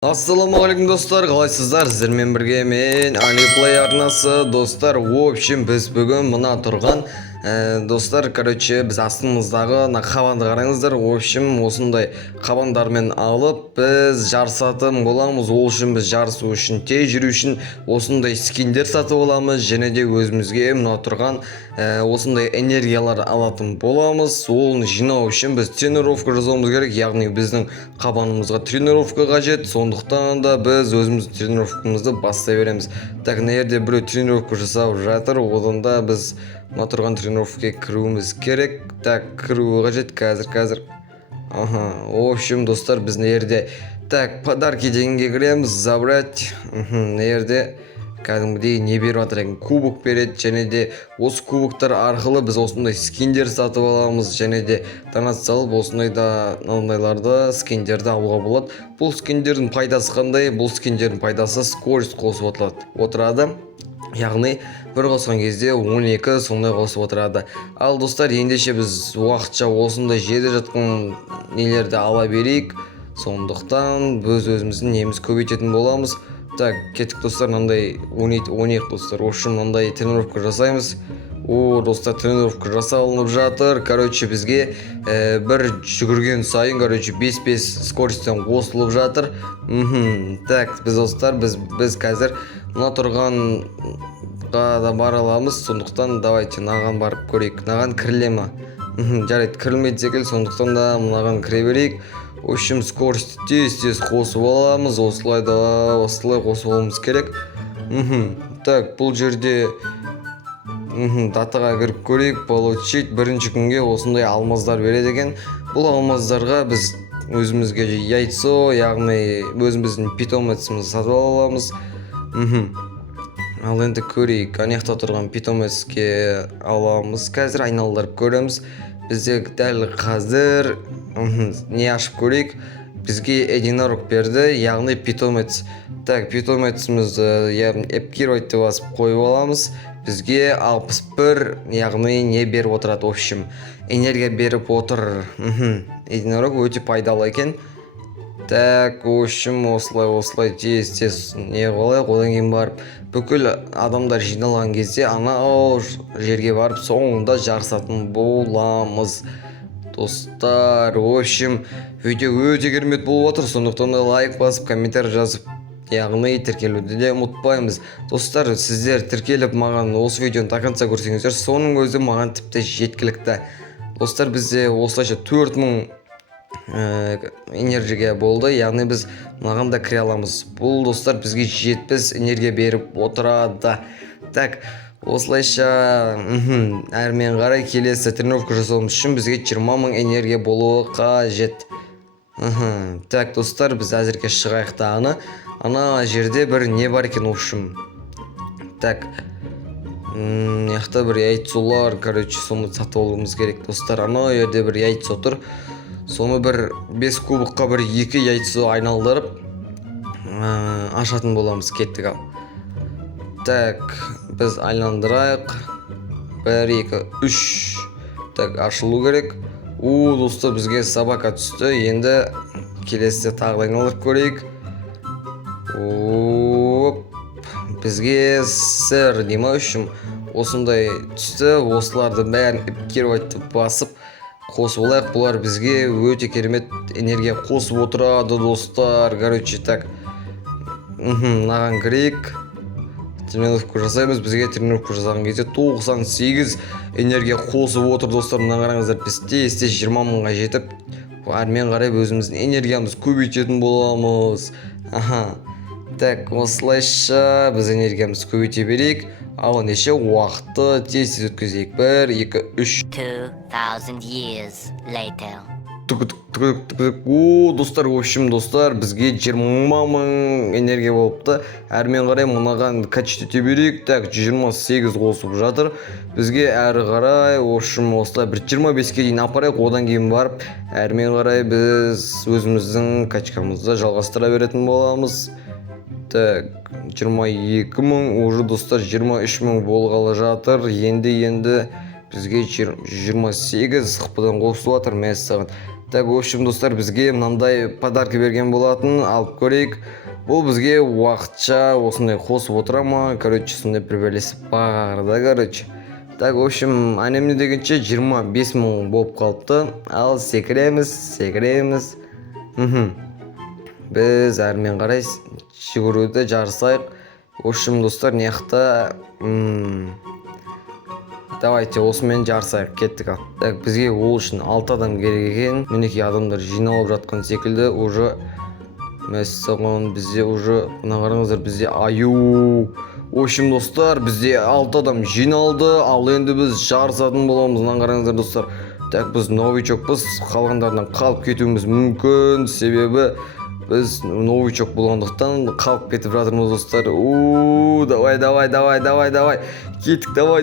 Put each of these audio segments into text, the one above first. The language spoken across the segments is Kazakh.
Ассалаумағалейкум достар, қалайсыздар? Сіздермен бірге мен Алиплей арнасы. Достар, в общем, біз бүгін мына тұрған достар, біз астымыздағы қабанды қараңыздар. В общем, осындай қабандармен алып біз жарысатын боламыз. Ол үшін біз жарысу үшін, тез жүру үшін осындай скиндер сатып аламыз, және де өзімізге мына тұрған осындай энергиялар алатын боламыз. Оны жинау үшін біз тренировка жасауымыз керек, яғни біздің қабанымызға тренировка қажет. Сондықтан да біз өзіміз тренировкамызды бастай береміз. Так, мына жерде біреу тренировка жасап жатыр, одан да біз мына тұрған тренировкаға кіруіміз керек. Так, кіру қажет қазір. В общем, достар, біз мына жерде подарки дегенге кіреміз, забрать. Мына жерде кәдімгідей не беріп жатыр екен, кубок береді, және де осы кубоктар арқылы біз осындай скиндер сатып аламыз, және де донат салып осындайларды скиндерді алуға болады. Бұл скиндердің пайдасы қандай? Бұл скиндердің пайдасы скорость қосып отырады, яғни бір қосқан кезде 12 сондай қосып отырады. Ал достар, ендеше біз уақытша осындай жерде жатқан нелерді ала берейік. Сондықтан біз өзіміздің неміз көбейтетін боламыз. Так, кеттік достар, мынандай 12 достар. Ошым мынандай тренировка жасаймыз. Достар, тренировка жасалынып жатыр. Бізге бір жүгірген сайын 5-5 скоростьтен қосылып жатыр. Так, біз достар, біз қазір мына тұрғанға да бара аламыз. Сондықтан давайте наған барып көрейік. Наған кіріле ма? Жарайды, кірілмейді секілді, сондықтан да мынаған кіре берейік. В общем, скорость тез қосып аламыз, осылай қосып аламыз керек. Так, бұл жерде датаға кіріп көрейік. Получить бірінші күнге осындай алмаздар береді екен. Бұл алмаздарға біз өзімізге яйцо, яғни өзіміздің питомецімізді сатып аламыз. Ал енді көрейік, анаяқта тұрған питомецке аламыз. Қазір айналдырып көреміз. Бізде дәл қазір не ашып көрейік. Бізге единорог берді, яғни питомец. Так, питомецімізді эпкировать деп басып қойып аламыз. Бізге 61, яғни не беріп отырады, в общем, энергия беріп отыр. Единорог өте пайдалы екен. Так, в общем, осылай тез не қылайық. Одан кейін барып бүкіл адамдар жиналған кезде анау жерге барып соңында жарысатын боламыз. Достар, в общем, видео өте керемет болып отыр. Сондықтан да лайк басып, комментарий жазып, яғни тіркелуді де ұмытпаймыз. Достар, сіздер тіркеліп маған осы видеоны до конца көрсеңіздер, соның өзі маған тіпті жеткілікті. Достар, бізде осылайша 4000 энергия болды, яғни біз мынаған да кіре аламыз. Бұл достар бізге 70 энергия беріп отырады. Так, осылайша әрмен қарай келесі тренировка жасауымыз үшін бізге 20 000 энергия болуы қажет. Так, достар, біз әзірге шығайық та ана жерде бір не бар екен, в общем. Так, яқта бір яйцолар, соны сатып алуымыз керек. Достар, ана жерде бір яйцо тұр. Соны бір 5 кубыққа бір 2 яйцо айналдырып ашатын боламыз. Кеттік ал. Так, біз айналдырайық. 1, 2, 3. Так, ашылу керек. Достар, бізге собака түсті. Енді келесіде тағы айналдырып көрейік. Бізге сэр дейма үшін осындай түсті. Осыларды бәрін эпкировать басып қосып алайық. Бұлар бізге өте керемет энергия қосып отырады, достар. Так, мынаған кірейік. Тренировка жасаймыз. Бізге тренировка жасаған кезде 98 энергия қосып отыр, достар. Мына қараңыздар, біз тез 20 000-ға жетіп, әрмен қарай өзіміздің энергиямыз көбейтетін боламыз. Так, осылайша біз энергиямыз көбейте берейік. Ал неше уақытты тез өткізейік. 1, 2, 3. 2000 years later. Достар, в общем, достар, бізге 20 000 энергия болыпты. Әрмен қарай мұнаған качтете берейік. Так, 28 қосып жатыр. Бізге әрі қарай, в общем, осылай бір 25-ке дейін апарайық. Одан кейін барып, әрмен қарай біз өзіміздің качкамызды жалғастыра беретін боламыз. Так, 22 000, уже достар 23 000 болғалы жатыр. Енді бізге 28 қыпыдан қосылып жатыр. Мәссаған. Так, в общем, достар, бізге мынандай подарка берген болатын, алып көрейік. Бұл бізге уақытша осындай қосып отыра ма, короче, сондай бір бәлесі бар да, короче. Так, в общем, анемне дегенше 25 мың болып қалыпты. Ал секіреміз. Біз әрмен қарай жүгіруді жарысайық. В общем, достар, неқта давайте осымен жарысайық, кеттік ал. Так, бізге ол үшін 6 адам керек екен. Мінекей адамдар жиналып жатқан секілді. Уже мәссаған, бізде уже мына қараңыздар, бізде аю. В общем, достар, бізде 6 адам жиналды. Ал енді біз жарысатын боламыз. Мына қараңыздар, достар. Так, біз новичокпыз. Қалғандардан қалып кетуіміз мүмкін. Себебі біз новичок болғандықтан қалып кетіп жатырмыз, достар. Давай. Кеттік, давай.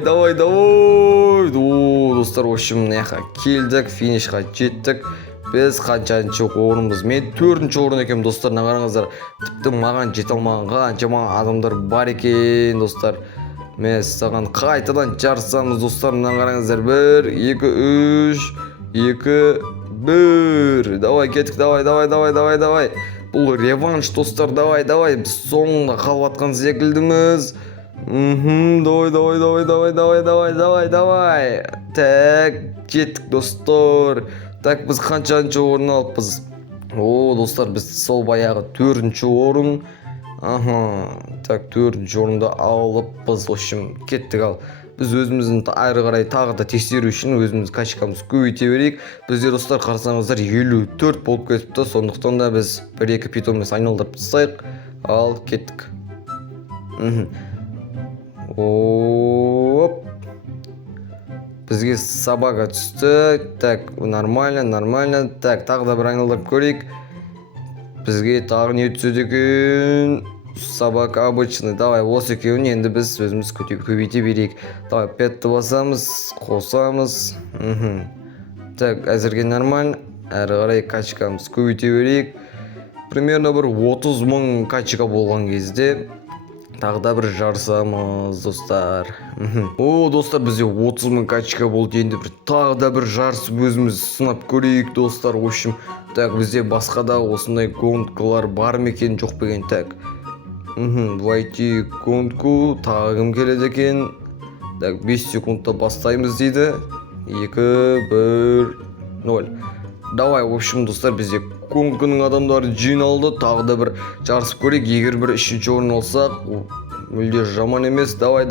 Достар, в общем, мына келдік, финишқа жеттік. Біз қаншаншы орынбыз? Мен 4-ші орын екем, достар. Мына қараңыздар, тіпті маған жете алмаған қаншама адамдар бар екен, достар. Мен саған қайтадан жарысамыз, достар. Мына қараңыздар, 1 2 3 2 1. Давай, кеттік, давай. Бұл реванш, достар, давай. Біз соңында қалып атқан секілдіміз. Давай. Так, кеттік, достар. Так, біз қаншаншы орын алыппыз? Достар, біз сол баяғы 4-ші орын. Так, 4-ші орынды алыппыз. В общем, кеттік ал. Біз өзіміздің әрі қарай тағы да тексеру үшін өзіміз качкамыз көбейте берейік. Бізде, достар, қарасаңыздар 54 болып кетіпті. Сондықтан да біз 1-2 питоммен айналдырып тастайық. Ал, кеттік. Бізге собака түсті. Так, нормально. Так, тағы да бір айналдырып көрейік. Бізге тағы не түседі екен? Собака обычный. Давай, осы екеуін енді біз өзіміз көбейте берейік. Давай, петті басамыз, қосамыз. Так, әзірге нормально. Әрі қарай качкамыз көбейте берейік. Примерно бір 30 мың качка болған кезде тағы да бір жарысамыз, достар. Достар, бізде 30 мың качка болды. Енді тағы да бір жарысып өзіміз сынап көрейік, достар. В общем, так, бізде басқа да осындай гонкалар бар ма екен, жоқ па екен? Так, войти гонку, тағы кім келеді екен? Так, 5 секундта бастаймыз дейді. 2 1 0. Давай, в общем, достар, бізде гонканың адамдары жиналды. Тағы да бір жарысып көрейік. Егер бір 3-ші орын алсақ, мүлде жаман емес. Давай.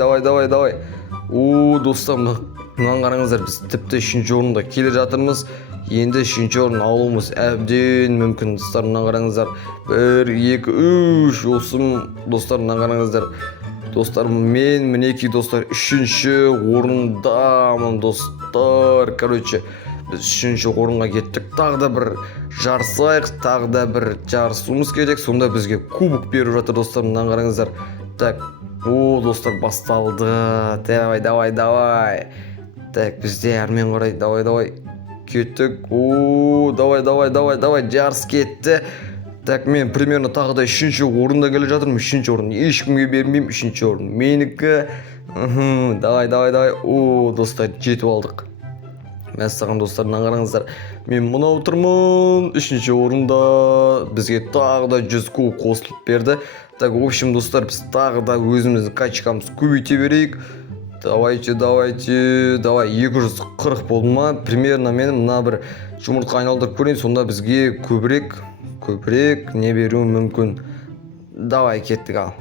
Достар, мынаны қараңыздар, біз тіпті 3-ші орында келе жатырмыз. Енді 3-ші орын алуымыз әбден мүмкін, достар. Мына қараңыздар, 1 2 3. Осым, достар, мына қараңыздар. Достар, мен мінекей, достар, 3-ші орындамын, достар. Короче, біз 3-ші орынға кеттік. Тағы да бір жарысайық, тағы да бір жарысуымыз керек. Сонда бізге кубок беріп жатыр, достар. Мына қараңыздар. Так, достар, басталды. Давай. Так, бізде әрмен қарай. Давай. Кеттік. Давай. Жарыс кетті. Так, мен примерно тағы да 3-ші орында келе жатырмын. 3-ші орын ешкімге бермеймін. 3-ші орын менікі. Давай. Достар, жетіп алдық. Мәссаған, достар, мына қараңыздар. Мен мұна отырмын. 3-ші орында бізге тағы да 100 кубок қосылып берді. Так, в общем, достар, біз тағы да өзіміздің качкамыз көбейте берейік. Давайте. Давай, 240 болды ма? Примерно мен мына бір жұмыртқа айналдырып көрейін. Сонда бізге көбірек не беруі мүмкін. Давай, кеттік ал.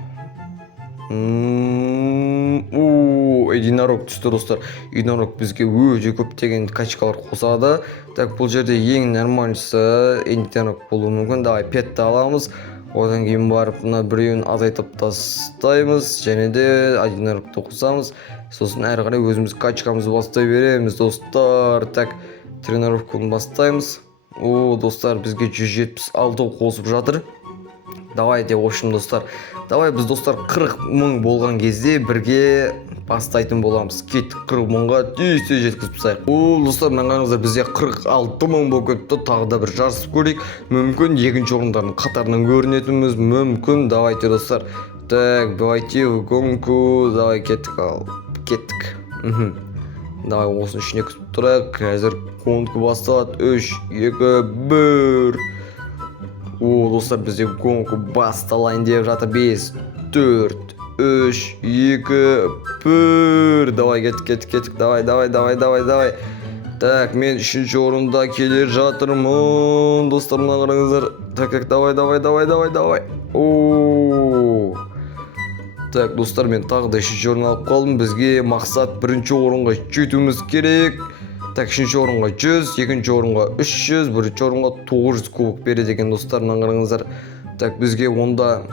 Единорог түсті, достар. Единорог бізге өте көптеген качкалар қосады. Так, бұл жерде ең нормальнысы единорог болуы мүмкін. Давай, петті аламыз. Одан кейін барып мына біреуін азайтып тастаймыз. Және де единорогты қосамыз. Сосын әрі қарай өзіміз качкамызды бастай береміз, достар. Так, тренировканы бастаймыз. Достар, бізге 176 қосып жатыр. Давайте, в общем, достар. Давай, біз, достар, 40 мың болған кезде бірге бастайтын боламыз. Кеттік, 40 мыңға тез жеткізіп тастайық. Достар, мына қараңыздар, бізде 46 мың болып кетті. Тағы да бір жарысып көрейік. Мүмкін екінші орындардың қатарынан көрінетініміз мүмкін. Давайте, достар. Так, давайте в гонку. Давай, кеттік ал. Кеттік. Давай осының ішіне күтіп тұрайық. Қазір конкурс басталады. 3, 2, 1. Достар, бізде конкурс басталайын деп жатыр. 5, 4, 3, 2, 1. Давай кеттік. Давай. Так, мен 3-ші орында келе жатырмын. Достар, мына қараңыздар. Так, давай. Так, достар, мен тағы да 3-ші орын алып қалдым. Бізге мақсат 1-ші орынға жетуіміз керек. Так, 3-ші орынға 100, 2-ші орынға 300, 1-ші орынға 900 кубок береді екен, достар, мына қараңыздар. Так, бізге онда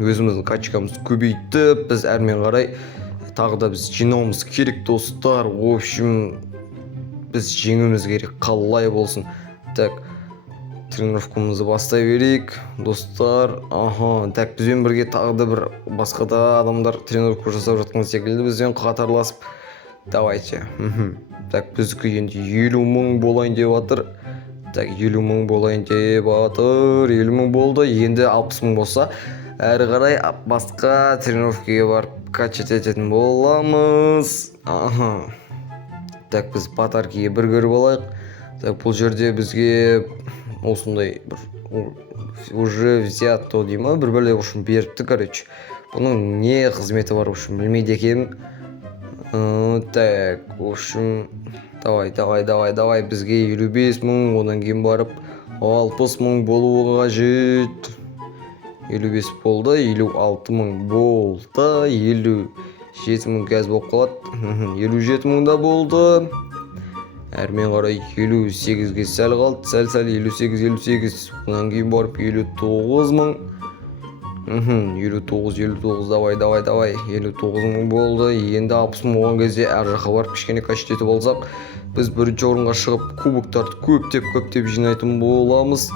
өзіміздің качкамыз көбейтіп, біз әрмен қарай тағы да біз жинауымыз керек, достар. В общем, біз жеңуіміз керек, қалай болсын. Так, тренировкамызды бастай берейік, достар. Так, бізбен бірге тағы да бір басқа да адамдар тренировка жасап жатқан секілді бізбен қатарласып. Давайте. Так, біздікі енді 50 мың болайын деп жатыр. Так, 50 мың болайын деп жатыр. 50 мың болды, енді 60 мың болса, әрі қарай басқа тренировкаға барып качать ететін боламыз. Так, біз батаркеге бір көріп алайық. Так, бұл жерде бізге осындай бір уже взято дейма, бір бәле үшін беріпті, короче. Бұның не қызметі бар үшін білмейді екенмін. Так, в общем, давай, бізге 55 мың, одан кейін барып 60 мың болуға қажет. 55 болды, 56 мың болды, 57 мың қазір болып қалады. 57 мың да болды. Әрмен қарай 58-ге сәл қалды, сәл 58, одан кейін барып 59 мың. 59, давай, 59 мың болды. Енді 60 мың болған кезде әр жаққа барып кішкене качать етіп алсақ, біз 1-ші орынға шығып кубоктарды көптеп жинайтын боламыз.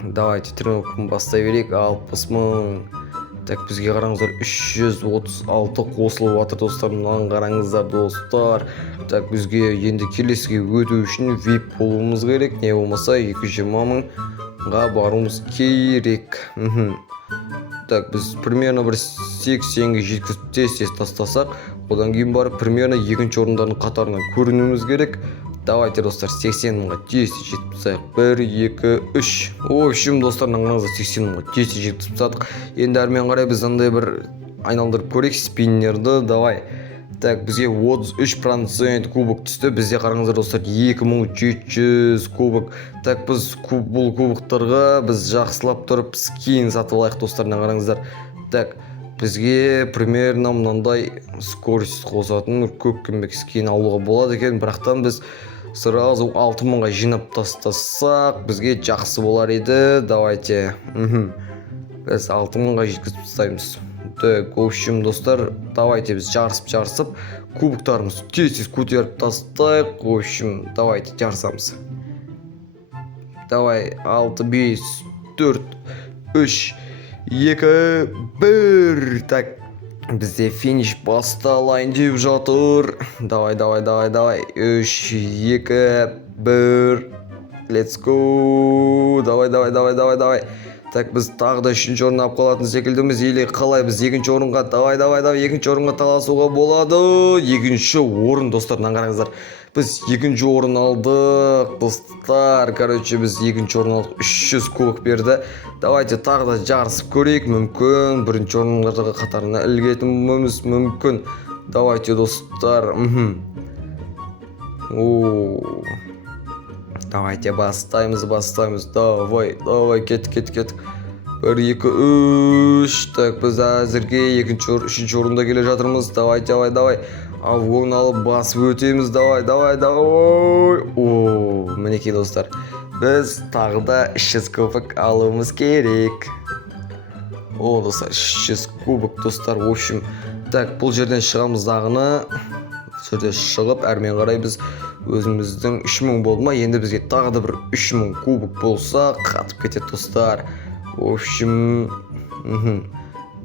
Давайте тренировканы бастай берейік. 60 мың. Так, бізге қараңыздар, 336 қосылып жатыр, достар. Мынаны қараңыздар, достар. Так, бізге енді келесіге өту үшін VIP болуымыз керек. Не болмаса 220 мыңға баруымыз керек. Так, біз примерно бір 80-ге жеткізіп тез тастасақ, одан кейін барып примерно 2-ші орындардың қатарынан көрінуіміз керек. Давайте, достар, 80 мыңға тез жетіп тастайық. 1, 2, 3. В общем, достар, мынаңызда 80 мыңға тез жетіп тастадық. Енді әрмен қарай біз андай бір айналдырып көрейік спиннерді. Давай. Так, бізге 33% кубок түсті. Бізде қараңыздар, достар, 2700 кубок. Так, біз бұл кубоктарға біз жақсылап тұрып скин сатып алайық, достарына қараңыздар. Так, бізге примерно мынандай скорость қосатын көпкімбек скин алуға болады екен. Бірақтан біз сразу 6 мыңға жинап тастасақ, бізге жақсы болар еді. Давайте. Біз 6 мыңға жеткізіп тастаймыз. Так, в общем, достар, давайте біз жарысып, кубоктарымыз тез көтеріп тастайық. В общем, давайте жарысамыз. Давай, 6, 5, 4, 3, 2, 1. Так, бізде финиш басталайын деп жатыр. Давай. 3, 2, 1. Let's go. Давай. Так, біз тағы да 3-ші орын алып қалатын секілдіміз. Или қалай біз 2-ші орынға, давай, 2-ші орынға таласуға болады. 2-ші орын, достар, қараңыздар. Біз 2-ші орын алдық, достар. Короче, біз 2-ші орын алдық, 300 кубок берді. Давайте тағы да жарысып көрейік, мүмкін 1-ші орындарға қатарына ілігетіміз мүмкін. Давайте, достар. Давайте бастаймыз. Давай, кеттік. 1, 2, 3. Так, біз әзірге 3-ші орында келе жатырмыз. Давай. Авгон алып басып өтеміз. Давай. Мінекей, достар. Біз тағы да 300 кубок алуымыз керек. Достар, 300 кубок, достар. В общем, так, бұл жерден шығамыз дағыны. Сөйде шығып, әрмен қарай біз өзіміздің 3000 болды ма, енді бізге тағы да бір 3000 кубок болса қатып кетеді, достар. В общем,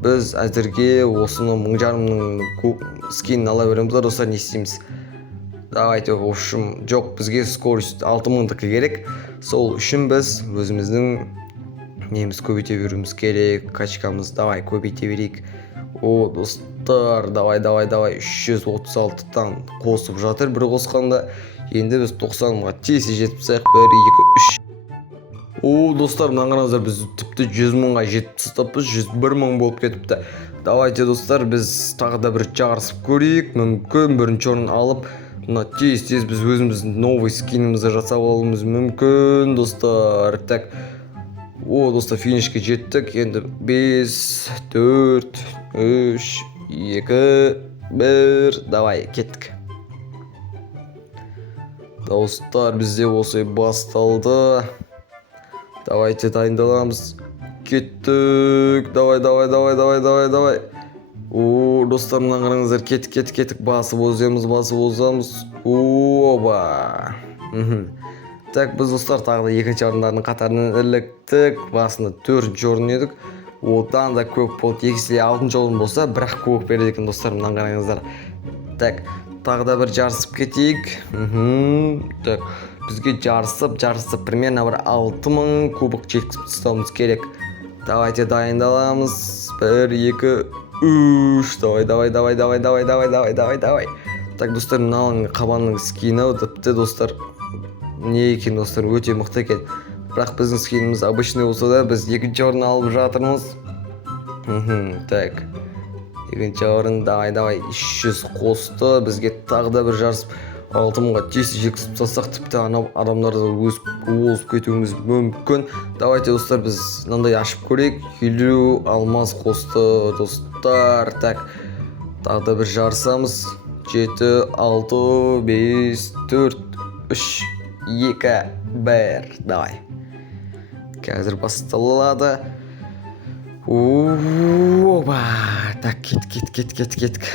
біз әзірге осыны 1500 скин ала береміз, достар, не істейміз? Давайте, в общем, жоқ, бізге скорость 6000-дікі керек. Сол үшін біз өзіміздің неміз көбейте беруіміз керек, качкамыз. Давай, көбейте берейік. О, достар, давай 336-тан қосып жатыр бір қосқанда. Енді біз 90-ға тез жетіп саяқ. 1 2 3. О, достар, мына қараңыздар, біз тіпті 100 мыңға жетіп тастаппыз. 101 мың болып кетіпті. Давайте, достар, біз тағы да бір жарысып көрейік. Мүмкін бірінші орын алып, мына тез біз өзіміздің новый скинімізді жасап алуымыз мүмкін, достар. Так. О, достар, финишке жеттік. Енді 5 4 3 2 1. Давай, кеттік. Достар, бізде осылай басталды. Давайте дайындаламыз. Кеттік. Давай. О, достар, мына қараңыздар, кеттік. Басып озамыз. Оба. Так, біз, достар, тағы да екінші орындардың қатарынан іліктік. Басында 4-ші орын едік. Одан да көп болды. Екісіле 6-ші орын болса, бірақ көп береді екен, достар, мына қараңыздар. Так, тағы да бір жарысып кетейік. Так, бізге жарысып примерно бір 6000 кубок жеткізіп тастауымыз керек. Давайте дайындаламыз. 1 2 3. Давай. Так, достар, мынаның қабанның скины тіпті, достар, не екен, достар, өте мықты екен. Бірақ біздің скиніміз обычный болса да, біз екінші орын алып жатырмыз. Так, екінші орын, давай 300 қосты. Бізге тағы да бір жарысып 6000-ға тез жеткізіп тастасақ, тіпті анау адамдарды озып кетуіміз мүмкін. Давайте, достар, біз мынандай ашып көрейік. 50 алмаз қосты, достар. Так, тағы да бір жарысамыз. 7 6 5 4 3 2 1. Давай. Қазір басталады. Оба. Так, кеттік.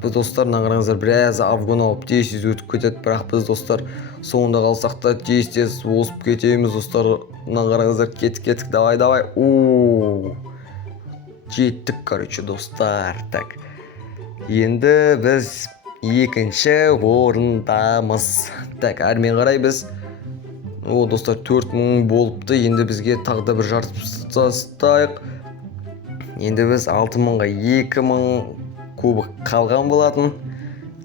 Біз, достар, мына қараңыздар, біраз авгон алып тез өтіп кетеді, бірақ біз, достар, соңында қалсақ та тез озып кетеміз, достар. Мына қараңыздар, кеттік. Давай. Жеттік, короче, достар. Так. Енді біз екінші орындамыз. Так, әрмен қарай біз, о, достар, 4000 болыпты. Енді бізге тағы да бір жарысып тастайық. Енді біз 6000-ға 2000 кубок қалған болатын.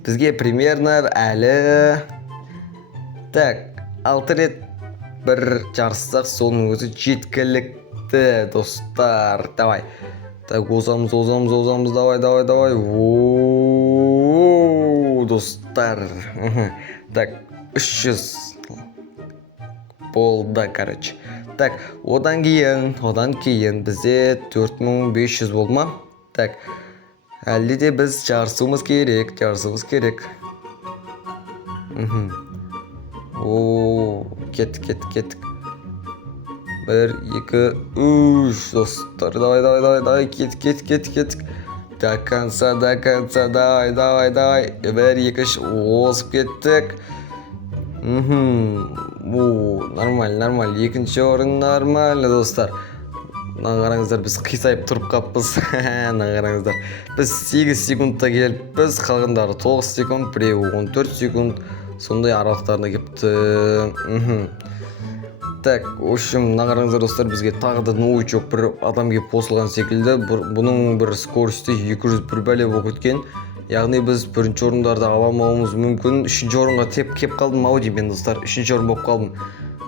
Бізге примерно әлі, так, 6 рет бір жарыссақ, соның өзі жеткілікті, достар. Давай. Так, озамыз. Давай. Ооо, достар. Так, 300 болды, короче. Так, одан кейін бізде 4500 болды ма? Так, әлде де біз жарысуымыз керек. Ооо, кеттік. 1 2 3, достар. Давай, кеттік. До конца, давай. 1 2 3, озып кеттік. Нормально. Екінші орын нормально, достар. Мына қараңыздар, біз қисайып тұрып қаппыз. Мына қараңыздар, біз 8 секундта келіппіз, қалғандары 9 секунд, біреуі 14 секунд, сондай аралықтарына кепті. Так, в общем, мына қараңыздар, достар, бізге тағы да новичок бір адам кеп қосылған секілді. Бұның бір скорості 201 бәле болып кеткен. Яғни біз бірінші орындарды аламауымыз мүмкін. Үшінші орынға кеп қалдым, ау деймін, достар. Үшінші орын болып қалдым.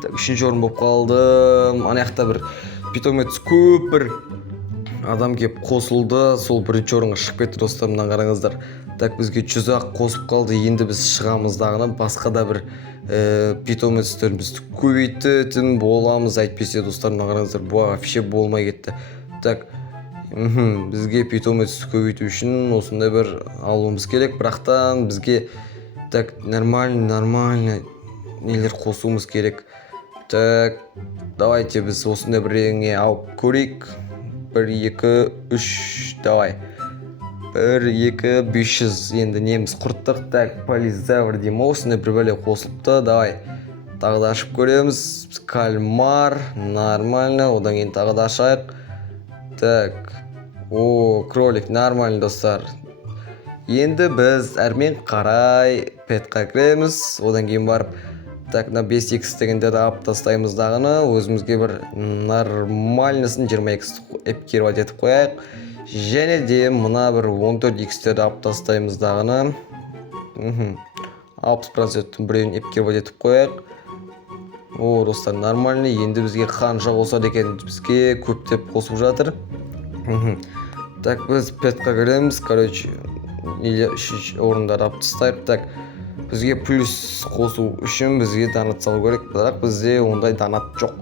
Так, үшінші орын болып қалдым. Ана жақта бір питомец көп бір адам кеп қосылды. Сол бірінші орынға шығып кетті, достар, мына қараңыздар. Так, бізге 100-ақ қосып қалды. Енді біз шығамыздағына басқа да бір питомецтерімізді көбейтетін боламыз. Әйтпесе, достар, мына қараңыздар, вообще болмай кетті. Так, бізге питомецті көбейту үшін осындай бір алуымыз керек. Бірақтан бізге, так, нормально нелер қосуымыз керек. Так, давайте біз осындай бір реңе алып көрейік. 1 2 3, давай. 1 2 500. Енді неміз құрттық. Так, полизавр дейм, осындай бір бәле қосылыпты. Давай, тағы да ашып көреміз. Кальмар, нормально. Одан кейін тағы да ашайық. Так, о, кролик, нормально, достар. Енді біз әрмен қарай петқа кіреміз. Одан кейін барып, так, на 5x дегенде де ап тастаймыз дағыны. Өзімізге бір нормальнысын 20x эпкерват етіп қояйық. және де мына бір 14x-терді алып тастаймыз дағыны. 60% біреуін епкеріп етіп қояйық. О, достар, нормальный. Енді бізге қанша қосады екен? Бізге көптеп қосып жатыр. Так, біз петқа кіреміз. Короче, орындарды алып тастайық. Так, бізге плюс қосу үшін бізге донат салу керек, бірақ бізде ондай донат жоқ.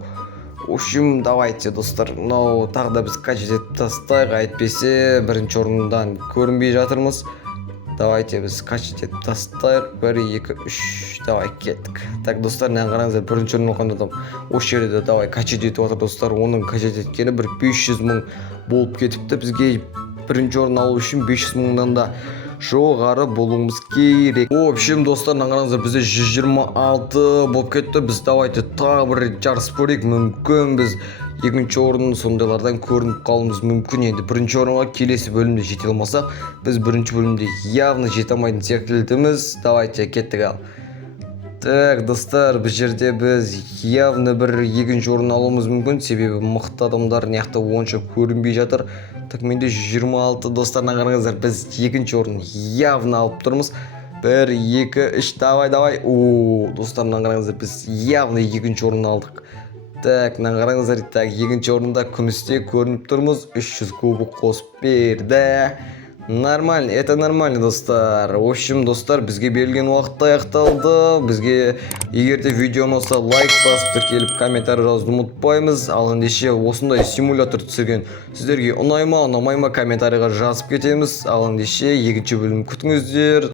В общем, давайте, достар, мынау тағы да біз качать етіп тастайық, әйтпесе бірінші орындан көрінбей жатырмыз. Давайте біз качать етіп тастайық. 1, 2, 3, давай кеттік. Так, достар, не қараңыздар, бірінші орын алған адам осы жерде давай качать етіп отыр, достар. Оның качать еткені бір 500 мың болып кетіпті. Бізге бірінші орын алу үшін 500 мыңнан да жоғары болуымыз керек. В общем, достар, қараңыздар, бізде 126 болып кетті. Біз давайте тағы бір жарыс көрейік. Мүмкін біз екінші орын сондайлардан көрініп қалуымыз мүмкін. Енді бірінші орынға келесі бөлімде жете алмасақ, біз бірінші бөлімде явно жете алмайтын секілдіміз. Давайте кеттік ал. Так, достар, бұл жерде біз явно бір екінші орын алуымыз мүмкін, себебі мықты адамдар неяқта онша көрінбей жатыр. Так, менде 126, достар, қараңыздар, біз екінші орын явно алып тұрмыз. 1, 2, 3, давай. О, достар, қараңыздар, біз явно екінші орын алдық. Так, қараңыздар, так, екінші орында күмісте көрініп тұрмыз. 300 кубок қосып берді. Нормально, это нормально, достар. В общем, достар, бізге берілген уақыт аяқталды. Бізге егер де видео ұнаса лайк басып тіркеліп комментарий жазуды ұмытпаймыз. Ал ендеше осындай симулятор түсірген сіздерге ұнай ма, ұнамай ма комментарийға жазып кетеміз. Ал ендеше екінші бөлім күтіңіздер.